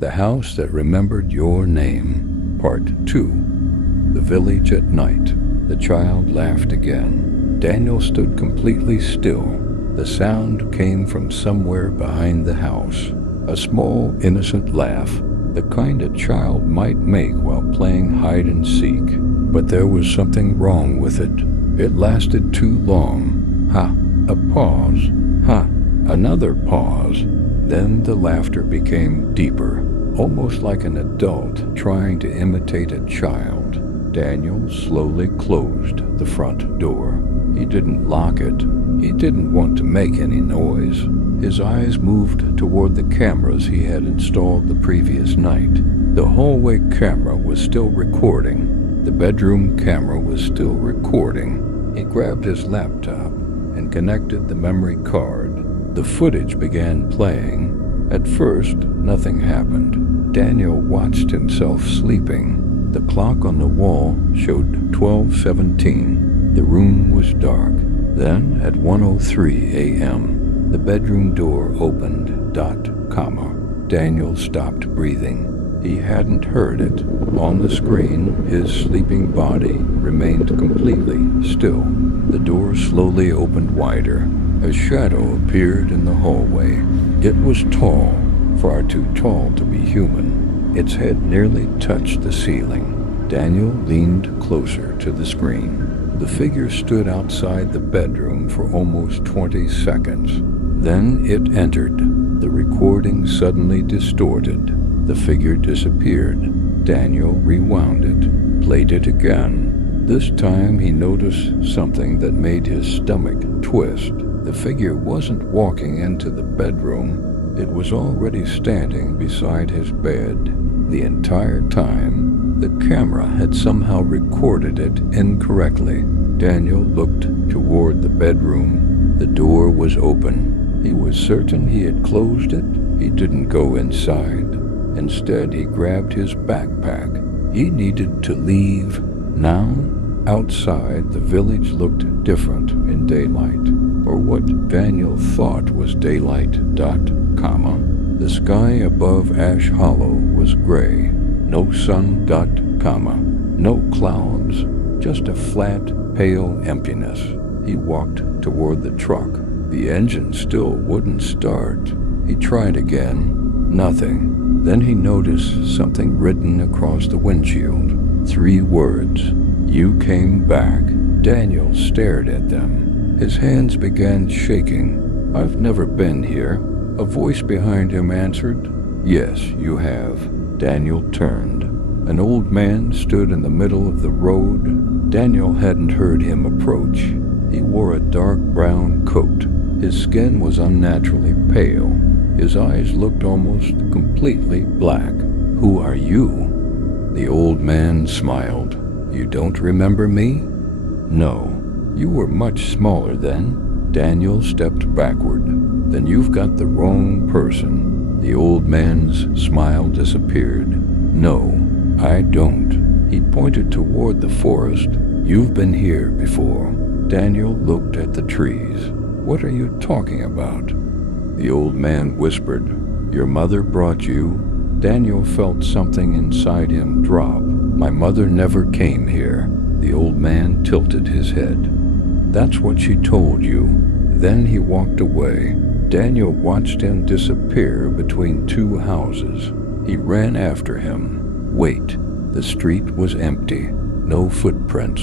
The House That Remembered Your Name, Part 2. The Village at Night. The child laughed again. Daniel stood completely still. The sound came from somewhere behind the house. A small, innocent laugh, the kind a child might make while playing hide and seek. But there was something wrong with it. It lasted too long. Ha! A pause. Ha! Another pause. Then the laughter became deeper, almost like an adult trying to imitate a child. Daniel slowly closed the front door. He didn't lock it. He didn't want to make any noise. His eyes moved toward the cameras he had installed the previous night. The hallway camera was still recording. The bedroom camera was still recording. He grabbed his laptop and connected the memory card. The footage began playing. At first, nothing happened. Daniel watched himself sleeping. The clock on the wall showed 12:17. The room was dark. Then, at 1:03 a.m., the bedroom door opened. Daniel stopped breathing. He hadn't heard it. On the screen, his sleeping body remained completely still. The door slowly opened wider. A shadow appeared in the hallway. It was tall, far too tall to be human. Its head nearly touched the ceiling. Daniel leaned closer to the screen. The figure stood outside the bedroom for almost 20 seconds. Then it entered. The recording suddenly distorted. The figure disappeared. Daniel rewound it, played it again. This time he noticed something that made his stomach twist. The figure wasn't walking into the bedroom. It was already standing beside his bed. The entire time, the camera had somehow recorded it incorrectly. Daniel looked toward the bedroom. The door was open. He was certain he had closed it. He didn't go inside. Instead, he grabbed his backpack. He needed to leave now. Outside, the village looked different in daylight, or what Daniel thought was daylight. The sky above Ash Hollow was gray. No sun. No clouds. Just a flat, pale emptiness. He walked toward the truck. The engine still wouldn't start. He tried again. Nothing. Then he noticed something written across the windshield. 3 words. You came back. Daniel stared at them. His hands began shaking. I've never been here. A voice behind him answered. Yes, you have. Daniel turned. An old man stood in the middle of the road. Daniel hadn't heard him approach. He wore a dark brown coat. His skin was unnaturally pale. His eyes looked almost completely black. Who are you? The old man smiled. You don't remember me? No. You were much smaller then. Daniel stepped backward. Then you've got the wrong person. The old man's smile disappeared. No, I don't. He pointed toward the forest. You've been here before. Daniel looked at the trees. What are you talking about? The old man whispered. Your mother brought you. Daniel felt something inside him drop. My mother never came here. The old man tilted his head. That's what she told you. Then he walked away. Daniel watched him disappear between 2 houses. He ran after him. Wait. The street was empty. No footprints.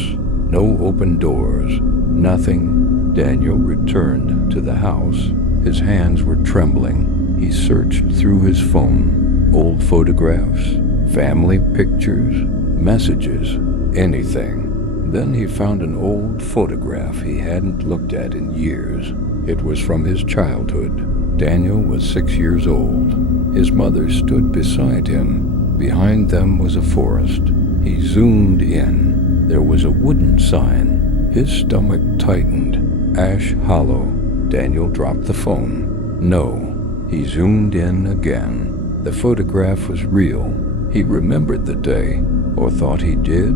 No open doors. Nothing. Daniel returned to the house. His hands were trembling. He searched through his phone. Old photographs, family pictures, messages, anything. Then he found an old photograph he hadn't looked at in years. It was from his childhood. Daniel was 6 years old. His mother stood beside him. Behind them was a forest. He zoomed in. There was a wooden sign. His stomach tightened. Ash Hollow. Daniel dropped the phone. No. He zoomed in again. The photograph was real. He remembered the day, or thought he did.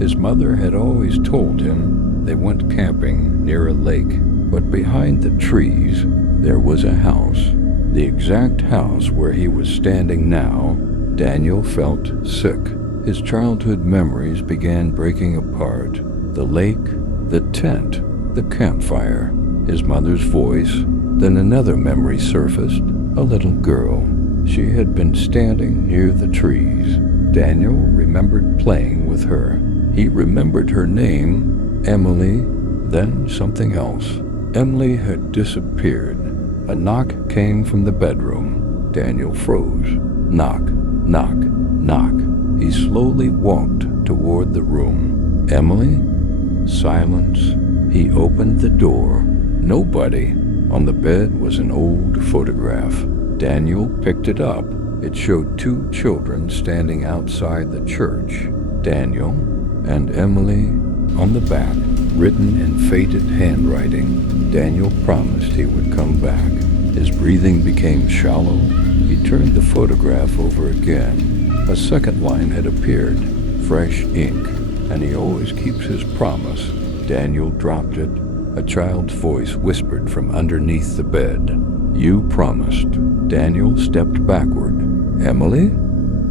His mother had always told him they went camping near a lake, but behind the trees there was a house. The exact house where he was standing now. Daniel felt sick. His childhood memories began breaking apart. The lake, the tent, the campfire, his mother's voice. Then another memory surfaced, a little girl. She had been standing near the trees. Daniel remembered playing with her. He remembered her name, Emily, then something else. Emily had disappeared. A knock came from the bedroom. Daniel froze. Knock, knock, knock. He slowly walked toward the room. Emily? Silence. He opened the door. Nobody. On the bed was an old photograph. Daniel picked it up. It showed two children standing outside the church. Daniel and Emily on the back, written in faded handwriting. Daniel promised he would come back. His breathing became shallow. He turned the photograph over again. A second line had appeared, fresh ink, and he always keeps his promise. Daniel dropped it. A child's voice whispered from underneath the bed. You promised. Daniel stepped backward. Emily?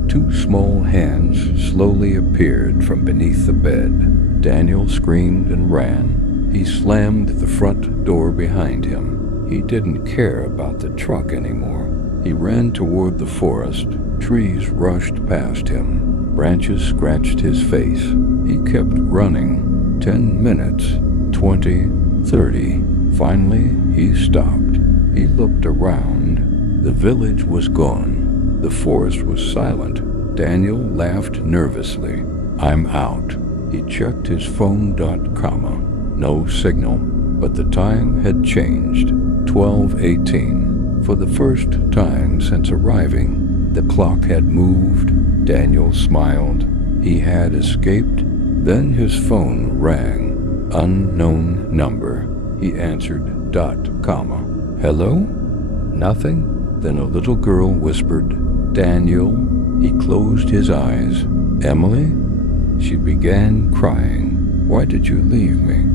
Two small hands slowly appeared from beneath the bed. Daniel screamed and ran. He slammed the front door behind him. He didn't care about the truck anymore. He ran toward the forest. Trees rushed past him. Branches scratched his face. He kept running. 10 minutes, 20, 30. Finally, he stopped. He looked around. The village was gone. The forest was silent. Daniel laughed nervously. I'm out. He checked his phone. Comma. No signal. But the time had changed. 12:18. For the first time since arriving, the clock had moved. Daniel smiled. He had escaped. Then his phone rang. Unknown number. He answered. Comma. Hello? Nothing? Then a little girl whispered, Daniel. He closed his eyes. Emily? She began crying. Why did you leave me?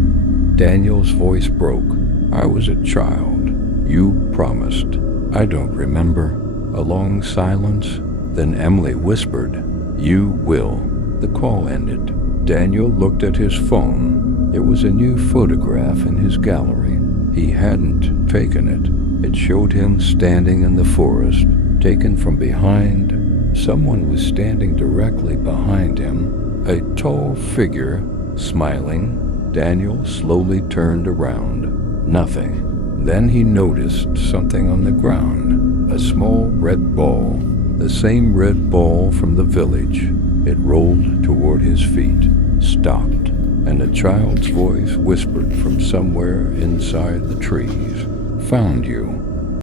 Daniel's voice broke. I was a child. You promised. I don't remember. A long silence. Then Emily whispered, You will. The call ended. Daniel looked at his phone. It was a new photograph in his gallery. He hadn't taken it. It showed him standing in the forest, taken from behind. Someone was standing directly behind him, a tall figure, smiling. Daniel slowly turned around. Nothing. Then he noticed something on the ground, a small red ball, the same red ball from the village. It rolled toward his feet, stopped, and a child's voice whispered from somewhere inside the trees. Found you.